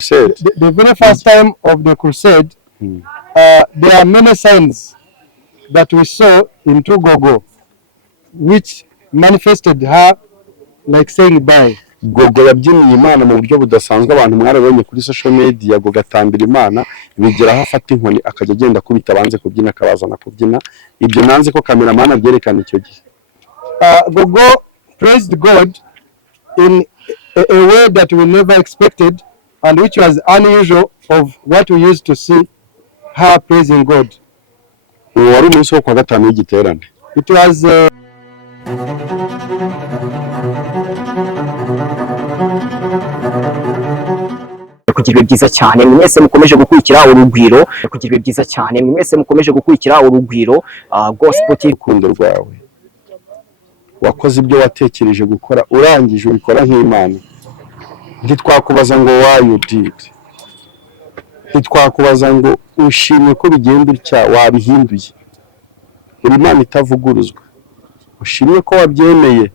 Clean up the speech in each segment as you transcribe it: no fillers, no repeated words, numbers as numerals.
The very first time of the crusade, there are many signs that we saw into Gogo, which manifested her like saying bye. Gogo yabyiniye Imana mu buryo budasanzwe, abantu mwarabonye kuri social media. Gogo atambira Imana, bigeraho afata inkoni akajya agenda kubita abanze kubyina, akabazana kubyina. Ibyo nanze ko cameraman abyerekana icyo gihe. Gogo praised God in a way that we never expected, and which was unusual of what we used to see her praising God. Wari umunsi wo kwa gatanu w'igiterane. It was kugira byiza cyane mwese mukomeje gukurikira Urugwiro, kugira byiza cyane mwese mukomeje gukurikira Urugwiro Gospel TV. Urukundo rwawe wakoze ibyo watekereje gukora, urangije ubikora nk'Imana. Ntitwakubaza ngo why you did, ntitwakubaza ngo ushimye ko bigenda utya, wabihinduye. Uri Imana itavuguruzwa, ushimye ko wabyemeye.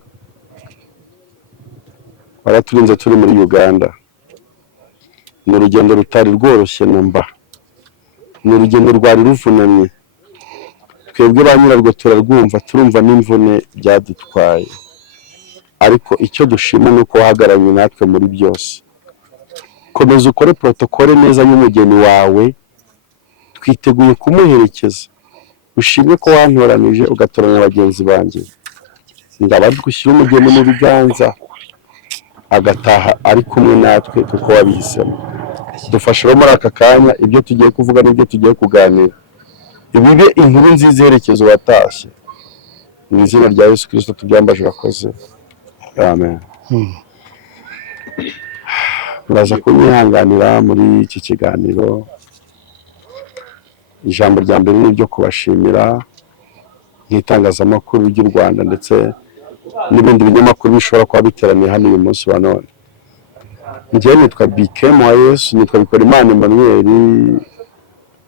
Waraturinze turi muri Uganda, ni urugendo rutari rworoshye namba, ni urugendo rwari ruvunanye. Twebwe ba nyirarwo turarwumva, turumva n'imvune byadutwaye, ariko icyo dushima nuko wahagaranye natwe muri byose. Komeza ukore protokole neza y'umugeni wawe, twiteguye kumuherekeza. Ushimye ko wantoranije ugatoranya bagenzi banjye, ndabadushyira umugeni mu biganza agataha ari kumwe natwe kuko wabihisemo. Dufashe muri aka kanya ibyo tugiye kuvuga n'ibyo tugiye kuganira ibibe inkuru nziza iherekezo watashye. Mu izina rya Yesu Kristo tubyambaje bakoze, amen. Muraza kunyihanganira muri iki kiganiro. Ijambo rya mbere ni ryo kubashimira nk'itangazamakuru ry'u Rwanda ndetse n'ibindi binyamakuru bishobora kuba biteraniye hano uyu munsi wa none. Njyewe nitwa BIKEM Yesu, nitwa Bikorimana Emmanuel,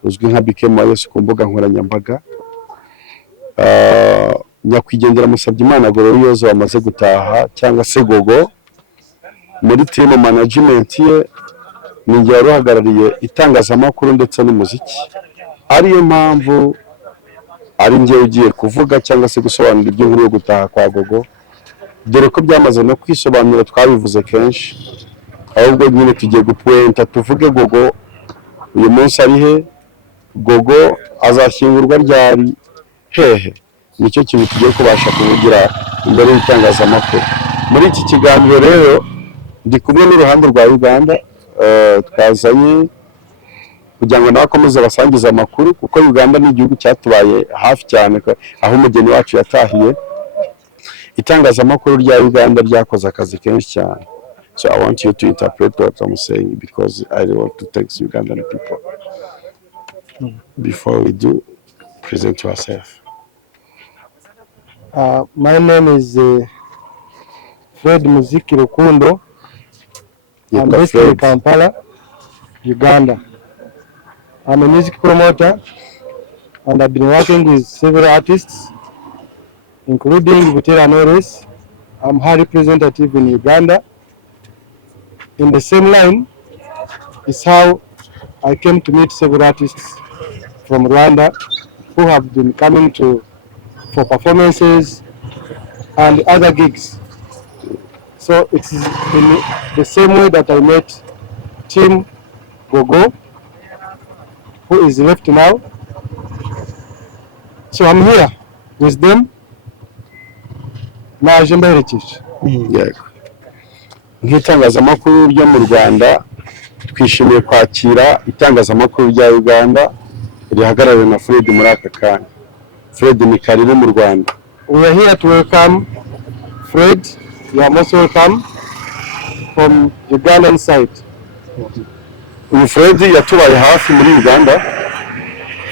uzwi nka BIKEM Yesu ku mbuga nkoranyambaga. Nyakwigendera Musabyimana Gloriose wamaze gutaha cyangwa se Gogo, muri team management ye ni njye waruhagarariye itangazamakuru ndetse n'umuziki. Ariyo mpamvu ari njye ugiye kuvuga cyangwa se gusobanura iby'inkuru yo gutaha kwa Gogo, dore ko byamaze no kwisobanura, twabivuze kenshi. Ahubwo nyine tugiye gupuenta tuvuge Gogo uyu munsi ari he, Gogo azashyingurwa ryari, hehe. Nicyo kintu tugiye kubasha kuvugira imbere y'itangazamakuru. Muri iki kiganiro rero ndi kumwe n'uruhande rwa Uganda, twazanye kugira ngo nabakomeze basangiza amakuru, kuko Uganda ni igihugu cyatubaye hafi cyane aho umugeni wacu yatahiye. Itangazamakuru rya Uganda ryakoze akazi kenshi cyane. So I want you to interpret what I'm saying because I want to thank Ugandan people. Before we do, present yourself. My name is Fred Muziki Rukundo. I'm based in Kampala, Uganda. I'm a music promoter and I've been working with several artists, including Butera Norris. I'm her representative in Uganda. In the same line is how I came to meet several artists from Rwanda who have been coming for performances and other gigs. So it's in the same way that I met Team Gogo, who is left now. So I'm here with them. Naje mbaherekeje. Nk'itangazamakuru ryo mu Rwanda twishimiye kwakira itangazamakuru rya Uganda rihagarariwe na Fred muri aka kanya. Fred ni karibu mu Rwanda. We are here to welcome Fred. You are most welcome from Ugandan side. Fred yatubaye hafi muri Uganda.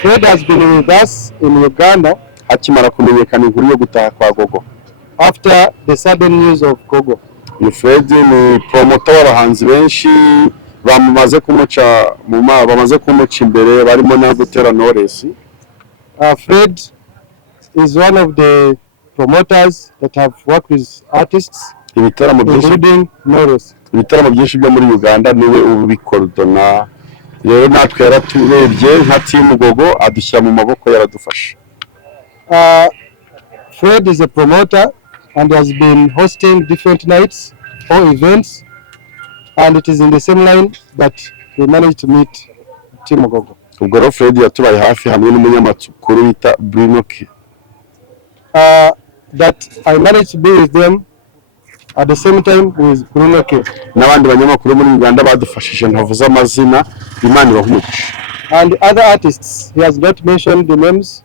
Fred has been with us in Uganda akimara kumenyekana inkuru yo gutaha kwa Gogo. After the sudden news of Gogo. Fred ni promoter w'abahanzi benshi bamaze kumuca imbere barimo na Butera Norris. Fred is one of the promoters that have worked with artists, including Norris. ibitaramo byinshi byo muri Uganda niwe ubikorodona. Rero natwe yaraturebye nka team Gogo adushyira mu maboko yaradufasha. Fred is a promoter and has been hosting different nights or events, and it is in the same line that we managed to meet team Gogo. Ubwo rero Fred yatubaye hafi hamwe n'umunyamakuru wita Bruno that I managed to be with them at the same time with Bruno K. N'abandi banyamakuru muri Uganda badufashije ntavuza amazina, Imana ibahumugisha. And other artists, he has not mentioned the names.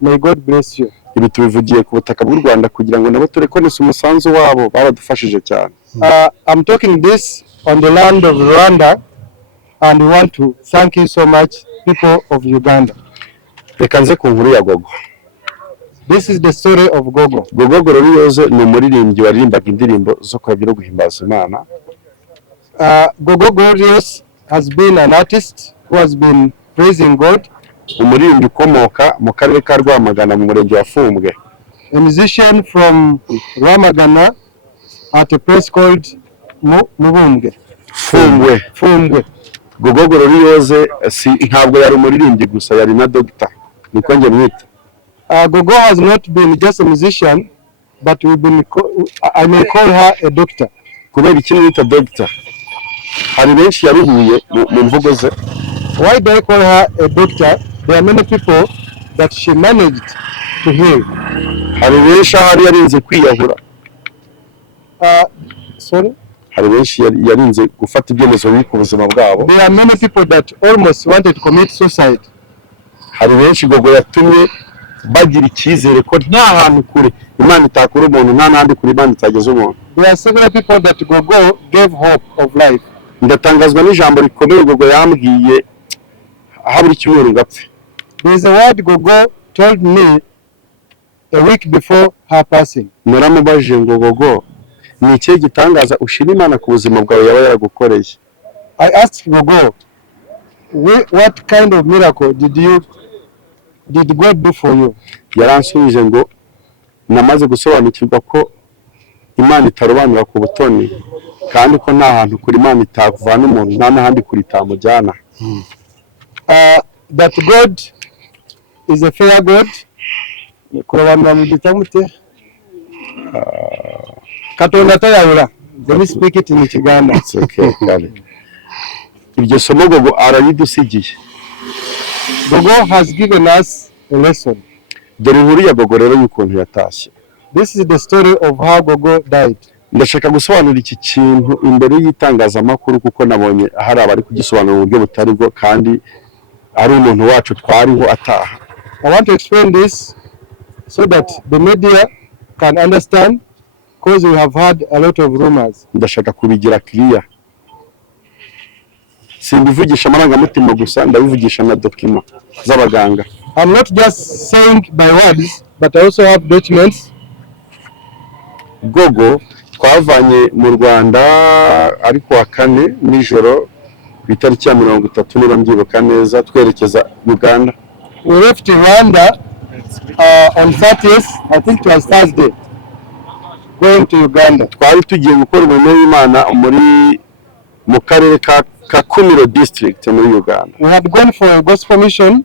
May God bless you. Ibi tubivugiye ku butaka bw'u Rwanda kugira ngo nabo turekonese umusanzu wabo baradufashije cyane. I'm talking this on the land of Rwanda, and we want to thank you so much, people of Uganda. Reka nze ku nkuru ya Gogo. This is the story of Gogo. Gogo Gororiyoze ni umuririmbyi waririmbaga indirimbo zo kuramya no guhimbaza Imana. Gogo Glorious has been an artist who has been praising God. Umuririmbyi ukomoka mu karere ka Rwamagana mu murenge wa Fumbwe. A musician from Rwamagana at a place called Fumbwe. Gogo Gloriyoze ntabwo yari umuririmbyi gusa, yari na doctor. Niko nge mwita. Gogo has not been just a musician, but I may call her a doctor. Kubera iki mwita doctor? Hari benshi yaruhuye mu mvugo ze. Why do I call her a doctor? There are many people that she managed to heal. Hari benshi ahari yarinze kwiyahura. Sorry? Hari benshi yarinze gufata ibyemezo bibi ku buzima bwabo. There are many people that almost wanted to commit suicide. Hari benshi Gogo yatumye bagira icyizere ko nta hantu kure Imana itakura umuntu, nta n'ahandi kure Imana itageza umuntu. There are several people that Gogo gave hope of life. Ndatangazwa n'ijambo rikomeye Gogo yambwiye habura icyumweru ngapfe. There is a word Gogo told me a week before her passing. Naramubajije ngo Gogo, ni ikihe gitangaza ushima Imana ku buzima bwawe yaba yaragukoreye? I asked Gogo, what kind of miracle did God do for you? Yaransubije ngo namaze gusobanukirwa ko Imana itarobanura ku butoni, kandi ko nta hantu kuri Imana itakuvana umuntu, nta n'ahandi kuri itamujyana. That God is a fair God. Kurwana mu gitamute. Katonda tayabura. Let me speak it in Kiganda. It's okay, kale. Ibyo somo Gogo arabidusigiye. Gogo has given us a lesson. Dore inkuru ya Gogo rero y'ukuntu yatashye. This is the story of how Gogo died. Ndashaka gusobanura iki kintu imbere y'itangazamakuru kuko nabonye hari abari kugisobanura mu buryo butari bwo kandi ari umuntu wacu twariho ataha. I want to explain this so that the media can understand, because we have had a lot of rumors. Ndashaka kubigira clear. Simbivugisha amarangamutima gusa, ndabivugisha na document z'abaganga. I'm not just saying by words, but I also have documents. Gogo twavanye mu Rwanda ariko wa kane nijoro ku itariki ya 30 niba mbyibuka neza twerekeza Uganda. We left Rwanda on 30th, I think it was Thursday, going to Uganda. Twari tugiye gukora umurimo w'Imana mu karere ka Kakumiro district muri Uganda. We had gone for a gospel mission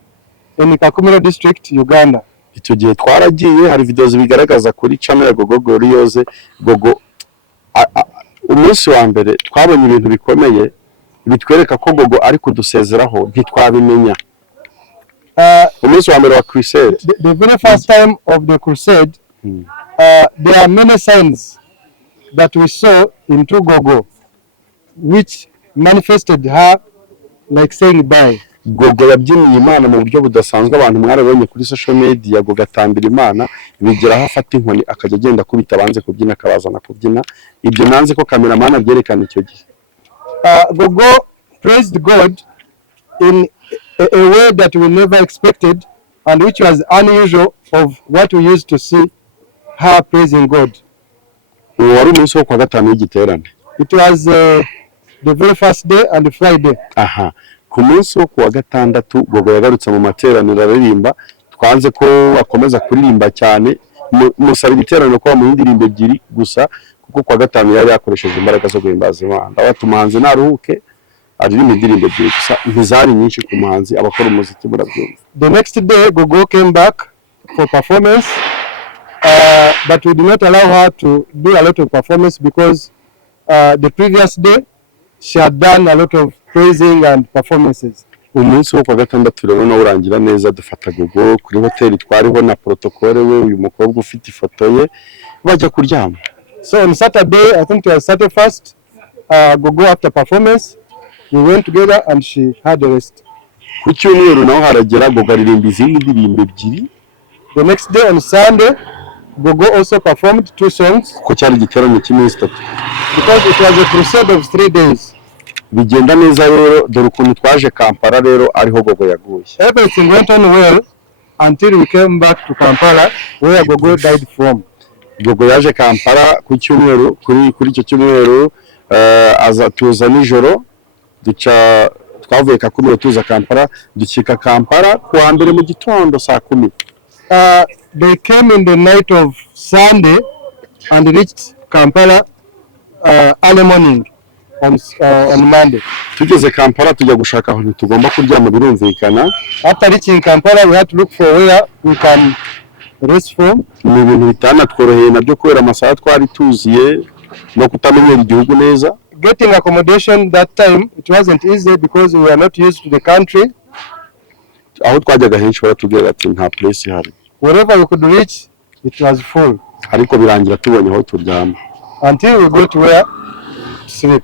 in Kakumiro district, Uganda. Icyo gihe twaragiye, hari videos bigaragaza kuri channel ya Gogo Glorious. Gogo umunsi wa mbere twabonye ibintu bikomeye bitwereka ko Gogo ari kudusezeraho ntitwabimenya. Umunsi wa mbere wa crusade, the very first time of the crusade, there are many signs that we saw into Gogo which manifested her like saying bye. Gogo yabyiniye Imana mu buryo budasanzwe, abantu mwarabonye kuri social media. Gogo atambira Imana bigeraho afata inkoni akajya agenda kubita banze kubyina akabazana kubyina. Ibyo nanze ko cameraman abyerekana icyo gihe. Gogo praised God in a way that we never expected, and which was unusual of what we used to see her praising God. Wari umunsi wo kwa gatanu y'igiterane. It was the very first day and Friday. Aha. Ku munsi wo kuwa gatandatu Gogo yagarutse mu materaniro aririmba. Twanze ko akomeza kuririmba cyane, musaba ibiterane ko mu indirimbo ebyiri gusa kuko kwa gatanu yari yakoresheje imbaraga zo guhimbaza Imana. Abati umuhanzi naruhuke aririmba indirimbo ebyiri gusa, ntizari nyinshi ku muhanzi abakora umuziki murabyumva. The next day Gogo came back for performance, but we did not allow her to do a lot of performance because the previous day she had done a lot of praising and performances. Umunsi wo kwa gatandatu rero nawe urangira neza, dufata Gogo kuri hoteli twariho na protocole we, uyu mukobwa ufite ifoto ye, bajya kuryama. So on Saturday, I think it was Saturday first, Gogo after performance, we went together and she had a rest. Ku cyumweru naho haragera Gogo aririmba izindi ndirimbo ebyiri. The next day on Sunday, Gogo also performed 2 songs. Ko cyari igiterane cy'iminsi 3. Because it was a crusade of 3 days. Bigenda neza rero, dore ukuntu twaje Kampala rero ariho Gogo yaguye. Everything went on well until we came back to Kampala where Gogo died from. Gogo yaje Kampala ku cyumweru, kuri icyo cyumweru aza tuza nijoro, duca twavuye Kakumiro tuza Kampala, dukika Kampala kuwa mbere mu gitondo saa 10. They came in the night of Sunday and reached Kampala early morning on Monday. Tugeze Kampala tujya gushaka aho tugomba kuryama birumvikana. After reaching Kampala we had to look for where we can rest from. Ni ibintu bitanatworoheye nabyo kubera amasaha twari tuziye no kutamenyera igihugu neza. Getting accommodation that time it wasn't easy because we were not used to the country. Aho twajyaga henshi baratubwira ati nta place ihari. Wherever we could reach it was full. Ariko birangira tubonye aho turyama. Until we got where to sleep.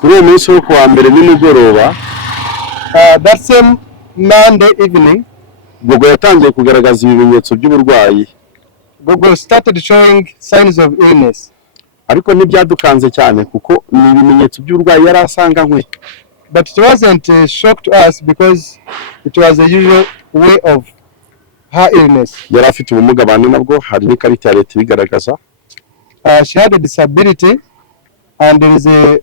Kuri uwo munsi wo kuwa mbere nimugoroba, that same Monday evening, Gogo yatangiye kugaragaza ibimenyetso by'uburwayi. Gogo started showing signs of illness. Ariko ntibyadukanze cyane kuko ni ibimenyetso by'uburwayi yari asanganywe. But it wasn't a shock to us because it was a usual way of her illness. Yari afite ubumuga bane nabwo, hari n'ikarita ya leta ibigaragaza. She had a disability and there is a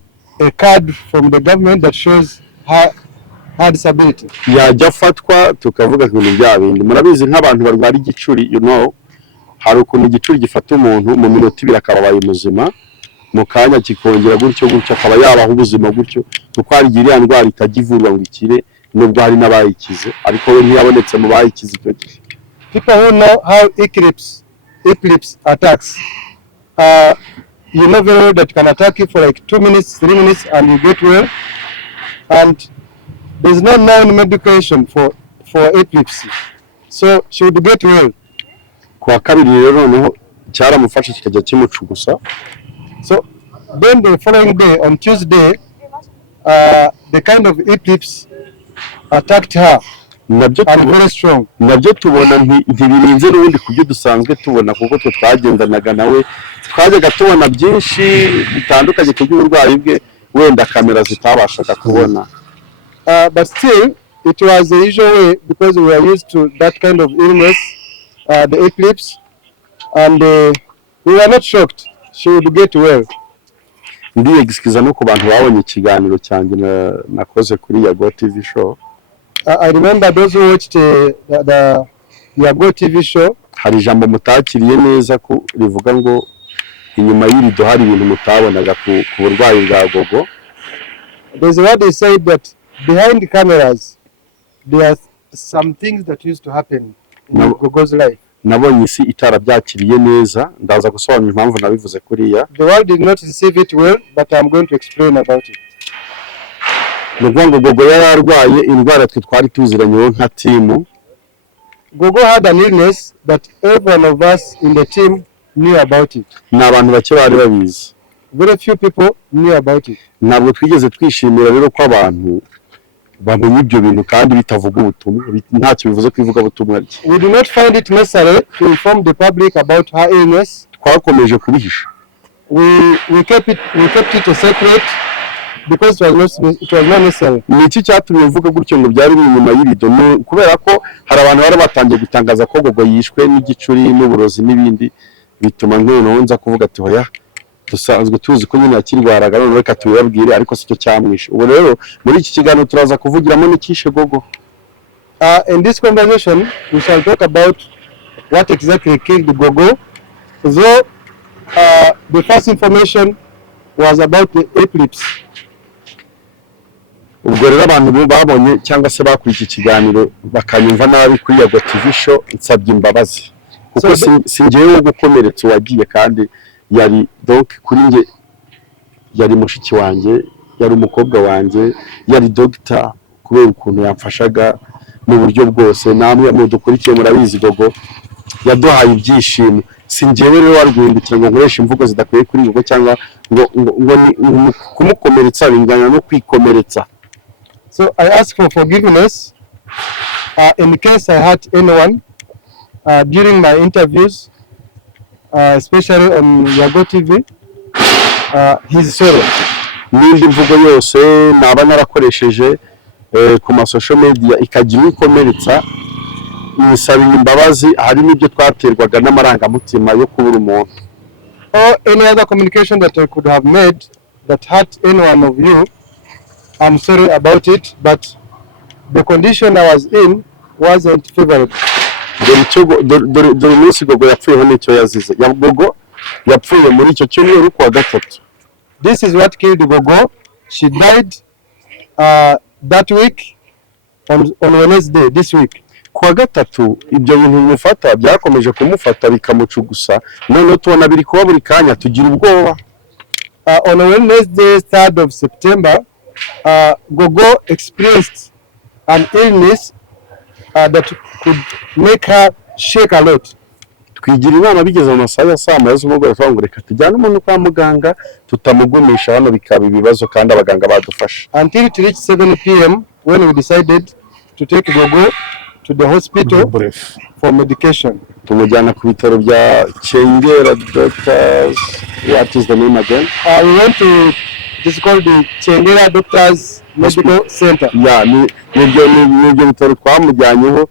card from the government that shows her disability. Yajya afatwa tukavuga ibintu bya bindi. Murabizi nk'abantu barwara igicuri, hari ukuntu igicuri gifata umuntu mu minota 2 akabaye muzima, mu kanya kikongera gutyo akaba yabaho ubuzima gutyo, kuko hari iriya ndwara itajivurwa ngo ikire, nubwo hari n'abayikize ariko we ntiyabonetse mu bayikize icyo gihe. People who know how eclipse attacks, you know very well that it can attack you for like 2 minutes, 3 minutes and you get well, and there's no known medication for epilepsy, so she would get well. Kwa kabiri rero noneho cyaramufashe kikajya kimucugusa. So then the following day on Tuesday, the kind of eclipse attacked her. And very strong. Nabyo tubona ntibirinze n'ubundi kubyo dusanzwe tubona kuko twe twagendanaga nawe, twajyaga tubona byinshi bitandukanye ku by'uburwayi bwe wenda kamera zitabashaga kubona. But still it was the usual way because we were used to that kind of illness, the eclipse, and we were not shocked she would get well. Ndi excuse no ku bantu babonye ikiganiro cyanjye nakoze kuri Yago TV show. I remember those who watched the Yago TV show. Hari ijambo mutakiriye neza ko rivuga ngo inyuma y'irido hari ibintu mutabonaga ku burwayi bwa Gogo. There's a word they said that behind the cameras there are some things that used to happen in Gogo's life. Nabonye isi itarabyakiriye neza, ndaza gusobanura impamvu nabivuze kuriya. The world did not receive it well, but I'm going to explain about it. Ngo Gogo yararwaye indwara twe twari tuziranyeho nka team. Gogo had an illness that every one of us in the team knew about it. N'abantu bake bari babizi. Very few people knew about it. Ntabwo twigeze twishimira rero ko abantu bamenye ibyo bintu kandi bitavuga ubutumwa, ntacyo bivuze kwivuga ubutumwa rye. We do not find it necessary to inform the public about her illness. Twakomeje kubihisha. We kept it a secret because it was not necessary. Ni iki cyatumye mvuga gutyo ngo byari inyuma y'irido, kubera ko hari abantu bari batangiye gutangaza ko Gogo yishwe n'igicuri n'uburozi n'ibindi, bituma noneho nza kuvuga ati hoya dusanzwe tuzi ko nyine yakirwaraga, none reka tubibabwire ariko sicyo cyamwishe. Ubu rero muri iki kiganiro turaza kuvugiramo n'ikishe Gogo. In this conversation we shall talk about what exactly killed Gogo, though The first information was about the eclipse. Ubwo rero abantu babonye cyangwa se bakurikiye ikiganiro bakanyumva nabi kuri Yago TV show, nsabye imbabazi kuko singewe gukomeretsa wagiye kandi yari donc kuri nge yari mushiki wanjye, yari umukobwa wanjye, yari doctor kubera ukuntu yamfashaga mu buryo bwose. Namwe mudukurikiye murabizi Gogo yaduhaye ibyishimo. Singewe rero warwindukira ngo nkoresha imvugo zidakwiye kuri Gogo cyangwa ngo kumukomeretsa bingana no kwikomeretsa. So I ask for forgiveness in case I hurt anyone during my interviews, especially on Yago TV. He's sorry. N'indi mvugo yose naba narakoresheje ku ma social media ikagira ikomeretsa, nisaba imbabazi. Hari n'ibyo twaterwaga n'amarangamutima yo kubura umuntu. Or any other communication that I could have made that hurt any one of you, I'm sorry about it, but the condition I was in wasn't favorable. Dore umunsi Gogo yapfuyeho n'icyo yazize. Gogo yapfuye muri icyo cyumweru kuwa gatatu. This is what killed Gogo. She died that week on Wednesday, this week. Kuwa gatatu ibyo bintu bimufata byakomeje kumufata bikamucugusa, none tubona biri kuba buri kanya tugira ubwoba. On Wednesday, 3rd of September, Gogo experienced an illness that could make her shake a lot. Twigira inama bigeze mu masaha ya saa moya z'umugoroba twavuga ngo reka tujyane umuntu kwa muganga tutamugumisha hano bikaba ibibazo kandi abaganga badufasha. Until it reached 7 p.m. when we decided to take Gogo to the hospital for medication. Tumujyana ku bitaro bya Chengera Doctors. What is the name again? We went to, this is called the Chengera Doctors Medical Center. Yeah, nibyo bitaro twamujyanyeho.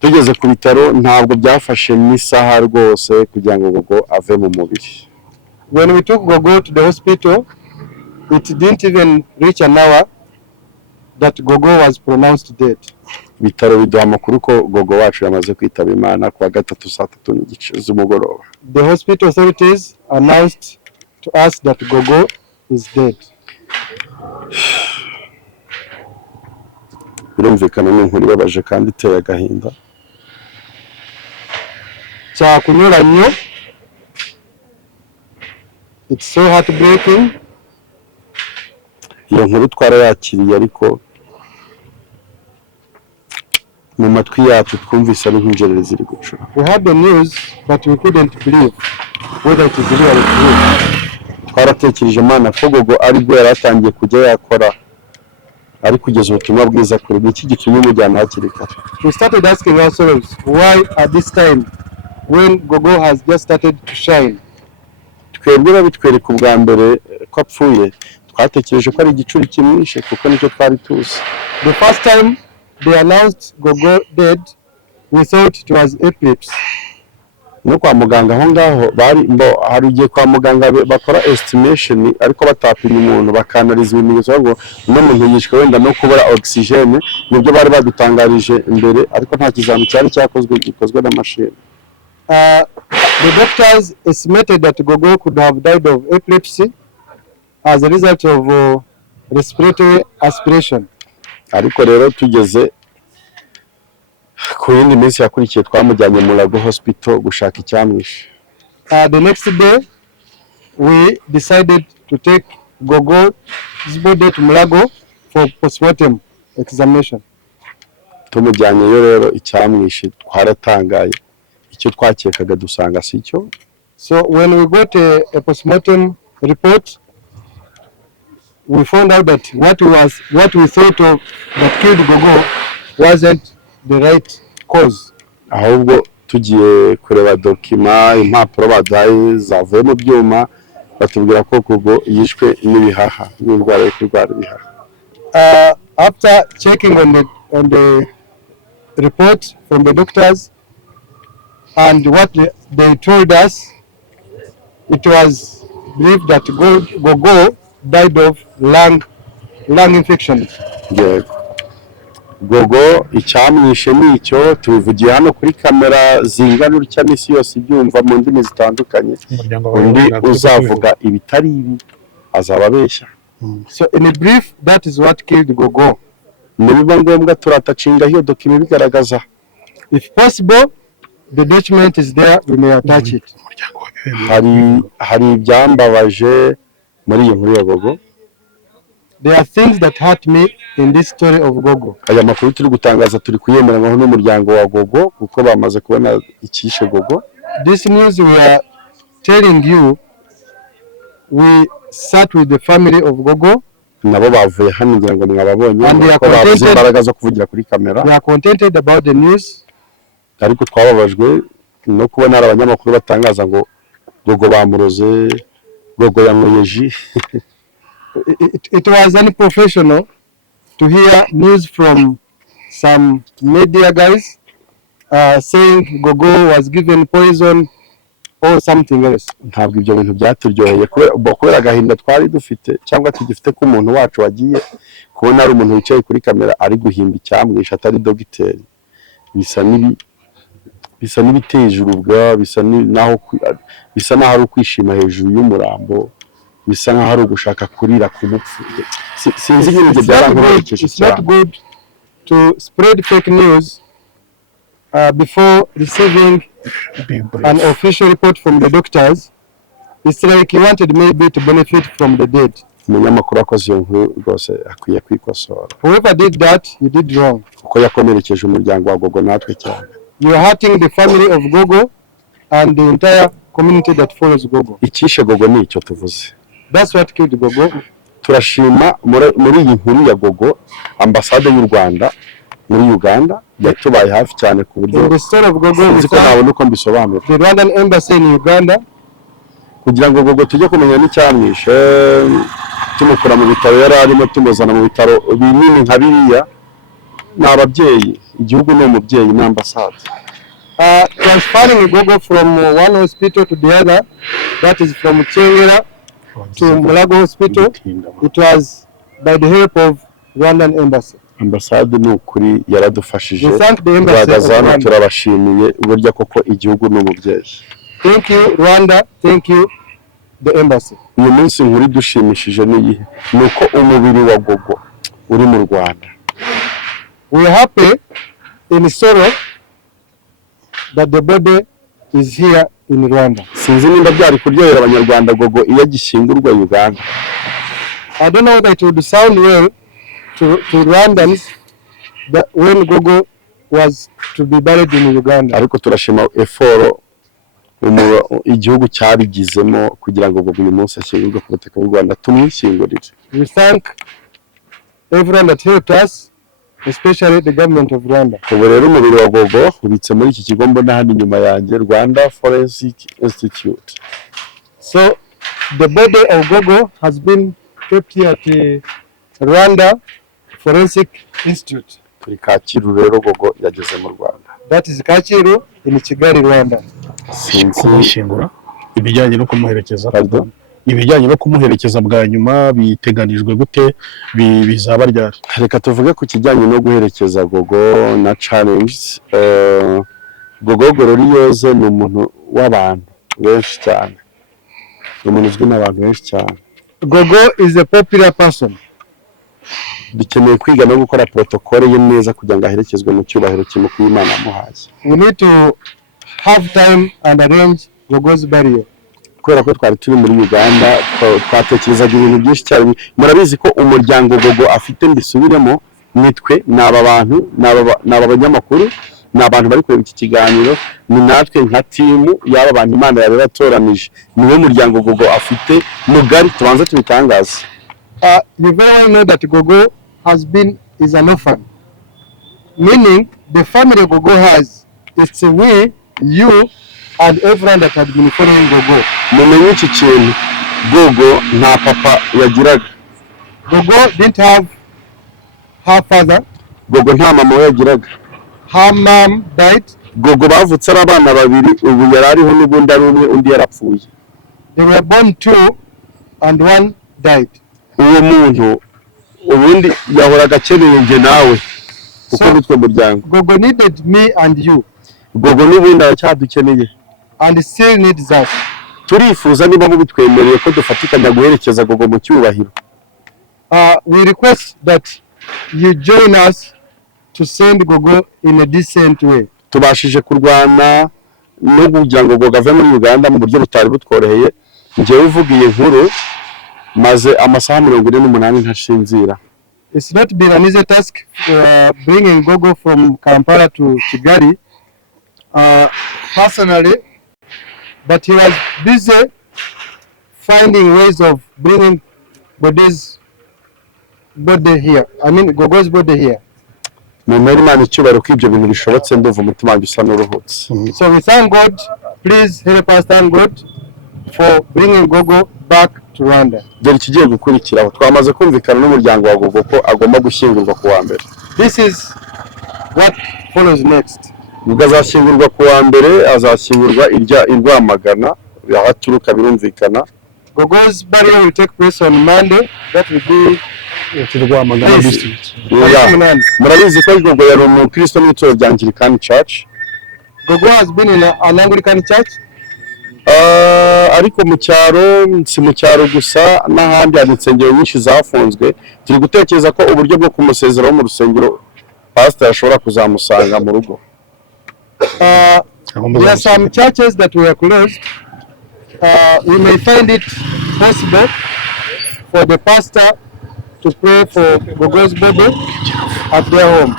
Tugeze ku bitaro ntabwo byafashe n'isaha rwose kugira ngo Gogo ave mu mubiri. When we took Gogo to the hospital, it didn't even reach an hour that Gogo was pronounced dead. Bitaro biduha amakuru ko Gogo wacu yamaze kwitaba Imana kuwa gatatu saa 3:30 z'umugoroba. The hospital authorities announced to us that Gogo is dead. Birumvikana n'inkuru ibabaje kandi iteye agahinda. Kunyuranyo. It's so heartbreaking. Iyo nkuru twarayakiriye ariko mu matwi yacu twumvise ari nk'injerere ziri gucura. We had the news but we couldn't believe whether it is real or true. Twaratekereje Imana ko Gogo aribwo yaratangiye kujya yakora ari kugeza ubutumwa bwiza kuri iki gitumye umujyana hakiri kare. We started asking ourselves why at this time when Gogo has just started to shine. Twebwe babitwereka ubwa mbere ko apfuye twatekereje ko ari igicuri kimwishe kuko nicyo twari tuzi. The first time they announced Gogo dead, we thought it was eclipse. No kwa muganga aho ngaho bari hari ugiye kwa muganga bakora estimation ariko batapima umuntu bakanaliza ibimenyetso ngo n'umuntu yishwe wenda no kubura oxygen, nibyo bari badutangarije imbere ariko nta kizami cyari cyakozwe gikozwe na machine. The doctors estimated that Gogo could have died of epilepsy as a result of respiratory aspiration. Ariko rero tugeze ku yindi minsi yakurikiye twamujyanye mu Lago Hospital gushaka icyamwishe. The next day we decided to take Gogo's body to Mulago for postmortem examination. Tumujyanyeyo rero icyamwishe twaratangaye, icyo twakekaga dusanga si cyo. So when we got a postmortem report, we found out that what we thought of that killed Gogo wasn't the right cause. Ahubwo tugiye kureba dokima impapuro badaye zavuye mu byuma batubwira ko Gogo yishwe n'ibihaha n'indwara yo kurwara ibihaha. After checking on the report from the doctors and what they told us, it was believed that Gogo died of lung infection. Yeah. Gogo icyamwishe nicyo tubivugiye hano kuri kamera zingana utya n'isi yose ibyumva mu ndimi zitandukanye. Undi uzavuga ibitari ibi azaba abeshya. So in a brief, that is what killed Gogo. Nibiba ngombwa turatacinga hiyo document bigaragaza. If possible, the document is there, we may attach it. Hari ibyambabaje muri iyi nkuru ya Gogo. There are things that hurt me in this story of Gogo. Aya makuru turi gutangaza turi kuyemeranywa n'umuryango wa Gogo kuko bamaze kubona icyishe Gogo. This news we are telling you, we sat with the family of Gogo. Nabo bavuye hano ngira ngo mwababonye ko bavuze imbaraga zo kuvugira kuri kamera. They are contented about the news. Ariko twababajwe no kubona hari abanyamakuru batangaza ngo Gogo bamuroze, Gogo yanyoye ji. It was unprofessional to hear news from some media guys saying Gogo was given poison or something else. Ntabwo ibyo bintu byaturyoheye kubera agahinda twari dufite cyangwa tugifite ko umuntu wacu wagiye kubona ari umuntu wicaye kuri kamera ari guhimba icyamwisha atari dogiteri. Bisa n'ibiteje urubwa, bisa naho ari ukwishima hejuru y'umurambo, bisa nkaho ari ugushaka kurira ku mupfu. Sinzi ibintu byarankorekeje cyane. It's not good to spread fake news before receiving an official report from the doctors. It's like you wanted maybe to benefit from the dead. Umunyamakuru akoze iyo nkuru rwose akwiye kwikosora. Whoever did that, you did wrong. Kuko yakomerekeje umuryango wa Gogo natwe cyane. You are hurting the family of Gogo and the entire community that follows Gogo. Icyishe Gogo ni icyo tuvuze. That's what killed Gogo. Turashima muri iyi nkuru ya Gogo ambasade y'u Rwanda muri Uganda yatubaye hafi cyane ku buryo the story of Gogo nabona uko mbisobanura. The Rwandan embassy in Uganda kugira ngo Gogo tujye kumenya n'icyamwishe tumukura mu bitaro yari arimo tumuzana mu bitaro binini nka biriya n'ababyeyi igihugu ni umubyeyi n'ambasade. Transferring Gogo from one hospital to the other, that is from Chengera to Mulago Hospital, it was by the help of Rwandan embassy. Ambasade ni ukuri yaradufashije. We thank the embassy of Rwanda. Turabashimiye uburyo koko igihugu ni umubyeyi. Thank you Rwanda, thank you the embassy. Uyu munsi nkuru dushimishije ni uko umubiri wa Gogo uri mu Rwanda. We are happy in sorrow that the baby is here in Rwanda. Sinzi nimba byari kuryohera abanyarwanda Gogo iyo gishyingurwa Uganda. I don't know that it would sound well to Rwandans that when Gogo was to be buried in Uganda. Ariko turashima eforo igihugu cyabigizemo kugira ngo Gogo uyu munsi ashyingurwe ku butaka bw'u Rwanda tumwishyingurire. We thank everyone that helped us, especially the government of Rwanda. Ubu rero umubiri wa Gogo ubitse muri iki kigo mbona hano inyuma yanjye Rwanda Forensic Institute. So the body of Gogo has been kept here at the Rwanda Forensic Institute. Kuri Kacyiru rero Gogo yageze mu Rwanda. That is Kacyiru in Kigali, Rwanda. Kumwishyingura ibijyanye no kumuherekeza bwa nyuma biteganijwe gute bizaba ryari? Reka tuvuge ku kijyanye no guherekeza Gogo na challenges. Gogo Gloriose ni umuntu w'abantu benshi cyane. Ni umuntu uzwi n'abantu benshi cyane. Gogo is a popular person. Dukeneye kwiga no gukora protocol ye neza kugira ngo aherekezwe mu cyubahiro kimukwiye Imana amuhaye. We need to have time and arrange Gogo's burial. Kubera ko twari turi muri Uganda twatekerezaga ibintu byinshi cyane. Murabizi ko umuryango Gogo afite mbisubiremo nitwe n'aba bantu n'aba banyamakuru n'abantu bari kureba iki kiganiro ni natwe nka team y'aba bantu Imana yabatoranije niwo muryango Gogo afite mugari tubanza tubitangaza. You very well know that Gogo is an orphan, meaning the family Gogo has, it's we, you, and everyone that had been following Gogo. Mumenye iki kintu Gogo nta papa yagiraga. Gogo didn't have her father. Gogo nta mama yagiraga. Her mom died. Gogo bavutse ari abana babiri ubu yarariho n'ubundi ari umwe undi yarapfuye. They were born two and one died. Uwo muntu ubundi yahoraga akeneye nge nawe. kuko nitwe muryango. Gogo needed me and you. Gogo n'ubundi aracyadukeneye. And still needs us. Turifuza niba mubitwemereye ko dufatikanya guherekeza Gogo mu cyubahiro. We request that you join us to send Gogo in a decent way. Tubashije kurwana no kugira ngo Gogo ave muri Uganda mu buryo butari butworoheye. Ngewe uvugiye inkuru maze amasaha 48 ntashinzira. It's not been an easy task bringing Gogo from Kampala to Kigali personally, but he was busy finding ways of bringing Gogo's body here. I mean Gogo's body here. Imana icyubahiro ko ibyo bintu bishobotse nduva umutima wanjye usa n'uruhutse. So we thank God. Please help us thank God for bringing Gogo back to Rwanda. Dore ikigiye gukurikiraho twamaze kumvikana n'umuryango wa Gogo ko agomba gushyingurwa ku wa mbere. This is what follows next. Ubwo azashyingurwa ku wa mbere azashyingurwa Rwamagana baturuka birumvikana. Gogo's burial will take place on Monday. That will be Rwamagana district. Murabizi ko Gogo yari umukristo mu itorero rya Anglican Church. Gogo has been in an Anglican church. Ariko mu cyaro si mu cyaro gusa n'ahandi hari insengero nyinshi zafunzwe. Turi gutekereza ko uburyo bwo kumusezeraho mu rusengero pastor ashobora kuzamusanga mu rugo. There are some churches that were closed. We may find it possible for the pastor to pray for Gogo's body at their home.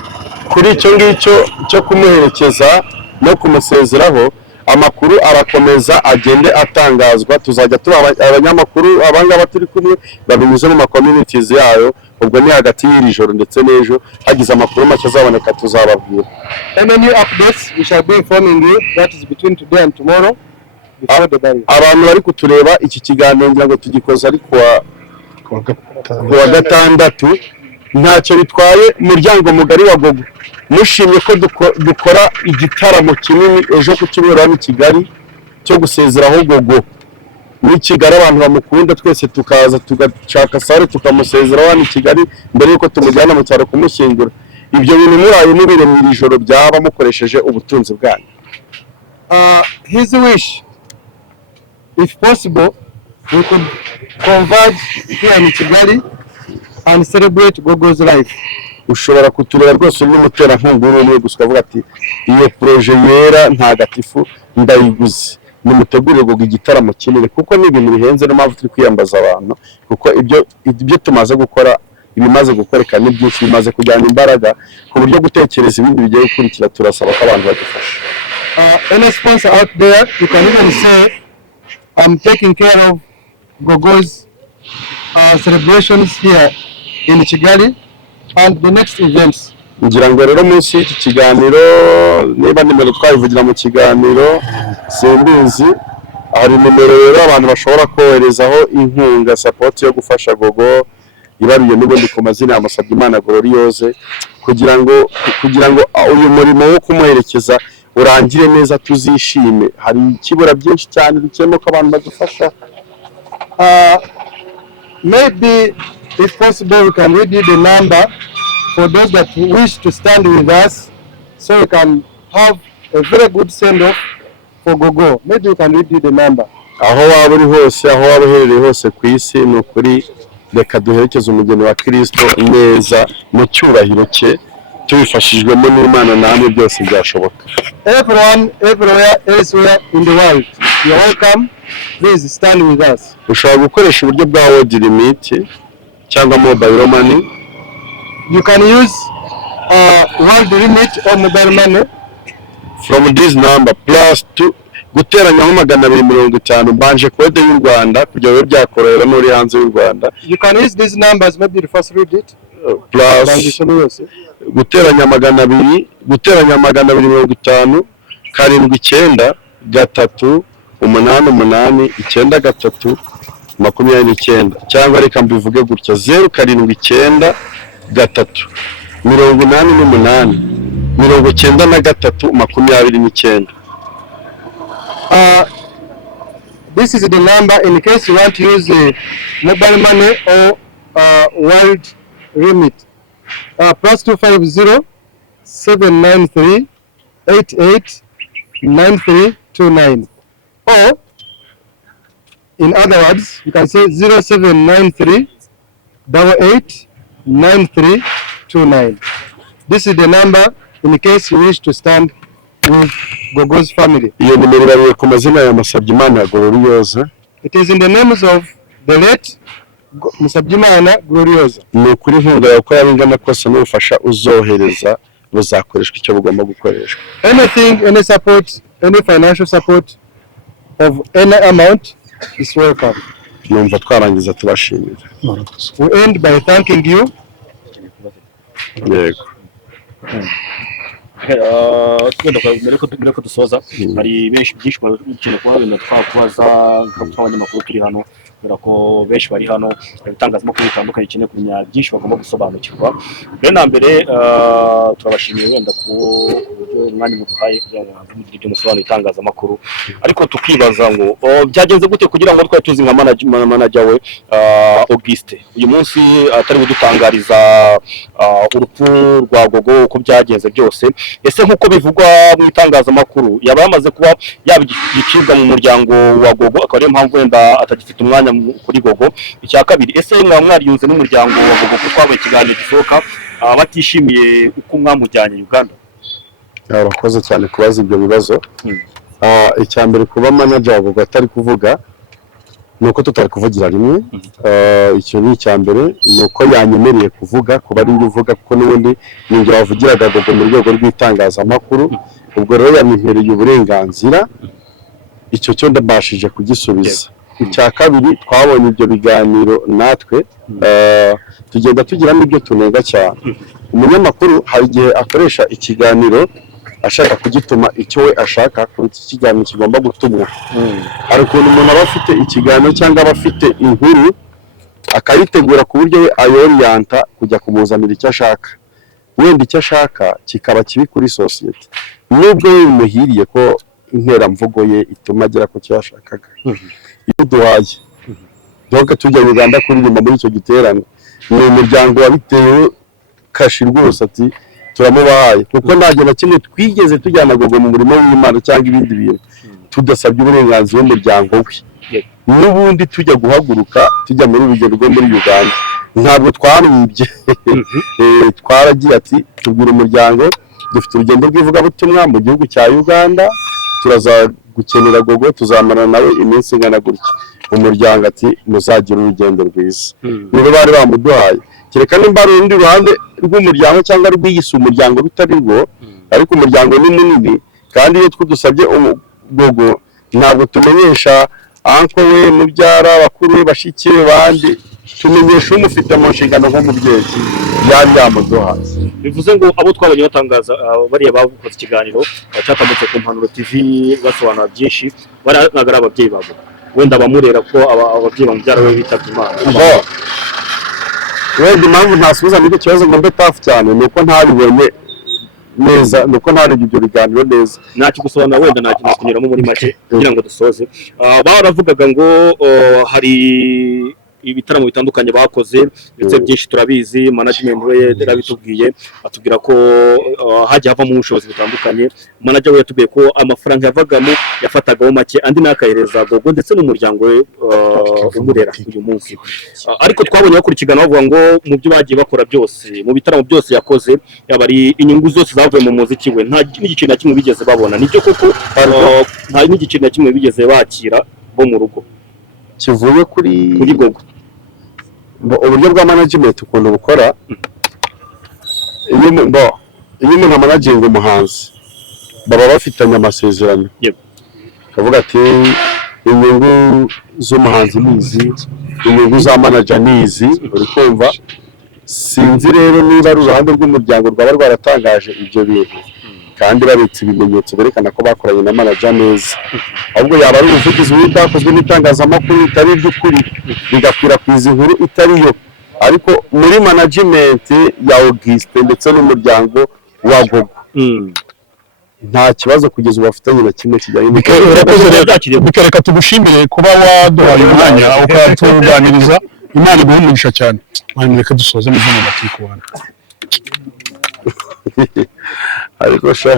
Kuri icyo ngicyo cyo kumuherekeza no kumusezeraho amakuru arakomeza agende atangazwa. Tuzajya tuba abanyamakuru abangaba turi kumwe babinyuze mu communities yayo. Ubwo ni hagati y'iri joro ndetse n'ejo hagize amakuru make azaboneka tuzababwira. Any new updates we shall be informing you. That is between today and tomorrow before the burial. Abantu bari kutureba iki kiganiro ngira ngo tugikoza ari kuwa gatandatu. Ntacyo bitwaye umuryango mugari wa Gogo mushimye ko dukora igitaramo kinini ejo ku Cyumweru hano i Kigali cyo gusezeraho Gogo. Muri Kigali abantu bamukunda twese tukaza tugashaka sare tukamusezeraho hano i Kigali mbere yuko tumujyana mu cyaro kumushyingura. Ibyo bintu muraye mubire mu ijoro byaba mukoresheje ubutunzi bwanyu. His wish, if possible, we could converge here in Kigali and celebrate Gogo's life. Ushobora kutureba rwose n'umutera nkunguru niwe gusa ukavuga ati iyo projet yera ntagatifu ndayiguze nimutegure Gogo igitaramo kinini kuko ni ibintu bihenze no mpamvu turi kwiyambaza abantu kuko ibyo tumaze gukora ibimaze gukoreka ni byinshi bimaze kujyana imbaraga ku buryo gutekereza ibindi bigiye gukurikira turasaba ko abantu badufasha. Any sponsor out there, you can even say I'm taking care of Gogo's celebrations here in Kigali and the next events. Ngira ngo rero munsi y'iki kiganiro niba nimero twayivugira mu kiganiro simbizi hari nimero rero abantu bashobora koherezaho inkunga support yo gufasha Gogo ibaruye n'ubundi ku mazina ya Musabyimana Gloriose kugira ngo uyu murimo wo kumuherekeza urangire neza tuzishime. Hari ikibura byinshi cyane bikemo ko abantu badufasha. Maybe if possible we can read you the number for those that wish to stand with us so we can have a very good send off for Gogo. Maybe we can read you the number. Aho waba uri hose aho waba uherereye hose ku isi ni ukuri reka duherekeze umugeni wa Kristo neza mu cyubahiro cye tubifashijwemo n'Imana namwe byose byashoboka. Everyone, everywhere, elsewhere in the world, you are welcome. Please stand with us. Ushobora gukoresha uburyo bwa word limit cyangwa mobile money. You can use word limit or mobile money from this number +2 guteranyaho 250 mbanje kode y'u Rwanda kugira ngo byakorera muri hanze y'u Rwanda. You can use these numbers, maybe the first read it. Plus guteranya 200 guteranya 250 79 3 88 93 29 cyangwa reka mbivuge gutya 079 3 88 93 29. This is the number in case you want to use mobile money or world limit. +250 0793889329, or in other words, you can say 0793889329. This is the number in case you wish to stand with Gogo's family. Iyo nimero iraruye ku mazina ya Musabyimana Gloriosa. It is in the names of the late Musabyimana Gloriosa. Ni ukuri inkunga yawe uko yaba ingana kose n'ubufasha uzohereza buzakoreshwa icyo bugomba gukoreshwa. Anything, any support, any financial support of any amount is welcome. Numva twarangiza tubashimira. We end by thanking you. Yego. Mbere ko dusoza hari benshi byinshi bakeneye kuba wenda twakubaza nk'abanyamakuru turi hano, kubera ko benshi bari hano, ibitangazamakuru bitandukanye bikeneye kumenya byinshi bagomba gusobanukirwa. Mbere na mbere turabashimiye wenda ku buryo umwanya muduhaye kugira ngo mugire ibyo musobanura itangazamakuru, ariko tukibaza ngo byagenze gute kugira ngo twari tuzi nka manager we Auguste uyu munsi atari budutangariza urupfu rwa Gogo uko byagenze byose. Ese nk'uko bivugwa mu itangazamakuru yaba yamaze kuba yabigicibwa mu muryango wa Gogo, akaba ariyo mpamvu wenda atagifite umwanya kuri Gogo. Icya kabiri, ese mwamwariyunze n'umuryango wa Gogo ko twabaye ikiganiro gisohoka batishimiye uko mwamujyanye Uganda? Urakoze cyane kubaza ibyo bibazo. Icya mbere, kuba manager wa Gogo atari kuvuga nuko tutari kuvugira rimwe. Icyo ni icya mbere, nuko yanyemereye kuvuga kuba ari uvuga, kuko n'ubundi ninjye wavugiraga Gogo mu rwego rw'itangazamakuru. Ubwo rero yampereye uburenganzira, icyo cyo ndabashije kugisubiza. Icya kabiri, twabonye ibyo biganiro natwe tugenda tugira n'ibyo tunenga cyane. Umunyamakuru hari igihe akoresha ikiganiro ashaka kugituma icyo we ashaka, kuri iki kiganiro kigomba gutumwa. Hari ukuntu umuntu aba afite ikiganiro cyangwa aba afite inkuru akayitegura ku buryo we ayoriyanta kujya kumuzanira icyo ashaka, wenda icyo ashaka kikaba kibi kuri sosiyete, nubwo we bimuhiriye ko interamvugo ye ituma agera ku cyo yashakaga. Iyo duhaye donc tujya Uganda kuririmba muri icyo giterane, ni umuryango wabitewe kashi rwose ati turamubahaye, kuko ntabwo na kimwe twigeze tujyana Gogo mu murimo w'Imana cyangwa ibindi bintu tudasabye uburenganzira bw'umuryango we. N'ubundi tujya guhaguruka tujya muri urugendo rwo muri Uganda ntabwo twaribye. Twaragiye ati tubwira umuryango dufite urugendo rw'ivugabutumwa mu gihugu cya Uganda, turaza gukenera Gogo, tuzamarana nawe iminsi ingana gutya. Umuryango ati muzagira urugendo rwiza. Nibo bari bamuduhaye, kereka nimba ari urundi ruhande rw'umuryango cyangwa rw'iyise umuryango bitari rwo, ariko umuryango ni munini. Kandi iyo twudusabye Gogo ntabwo tumenyesha anko we, mubyara, bakuru, bashiki bandi, tumenyesha umufite mu nshingano nk'umubyeyi yari yamuduhaye. Bivuze ngo abo twabonye batangaza bariya bavuze ikiganiro cyatambutse ku Mpanuro TV basobanura byinshi, baragaragara ababyeyi babo wenda bamurera ko ababyeyi bamubyara we bitabye Imana. Wenda impamvu ntasubiza muri icyo kibazo ngo mbe tafu cyane nuko ntabibonye neza, nuko ntarebye ibyo biganiro neza. Nakigusobanura wenda nagiye kunyuramo muri make kugira ngo dusoze. Baravugaga ngo hari ibitaramo bitandukanye bakoze ndetse byinshi turabizi, management we yarabitubwiye, atubwira ko hajya havamo ubushobozi butandukanye. Manager we yatubwiye ko amafaranga yavagamo yafatagaho make, andi nakahereza Gogo ndetse n'umuryango we umurera uyu munsi. Ariko twabonye bakurikirana bavuga ngo mu byo bagiye bakora byose, mu bitaramo byose yakoze, yaba ari inyungu zose zavuye mu muziki we, nta n'igice na kimwe bigeze babona. Nibyo koko nta n'igice na kimwe bigeze bakira bo mu rugo kivuye kuri Gogo. Uburyo bwa management ukuntu bukora, iyo umuntu amanaginga umuhanzi baba bafitanye amasezerano. Kavuga ati inyungu z'umuhanzi nizi, inyungu za manager nizi, uri kumva. Sinzi rero niba ari uruhande rw'umuryango rwaba rwaratangaje ibyo bintu kandi babitse ibimenyetso berekana ko bakoranye na manager neza, ahubwo yaba ari ubuvugizi bwakozwe n'itangazamakuru itari iby'ukuri bigakwirakwiza inkuru itariyo. Ariko muri management ya Auguste ndetse n'umuryango wa Gogo nta kibazo kugeza ubu bafitanye na kimwe kijyanye bikareka tugushimire kuba waduhaye umwanya ukatuganiriza. Imana iguhumurisha cyane. Mureke dusoze mu zina baturi kubana. ariko sha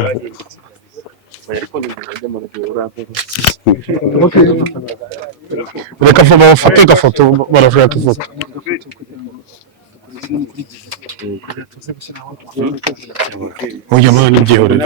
reka vuba bafate gafoto baravuga tufoto oya mwana byihorera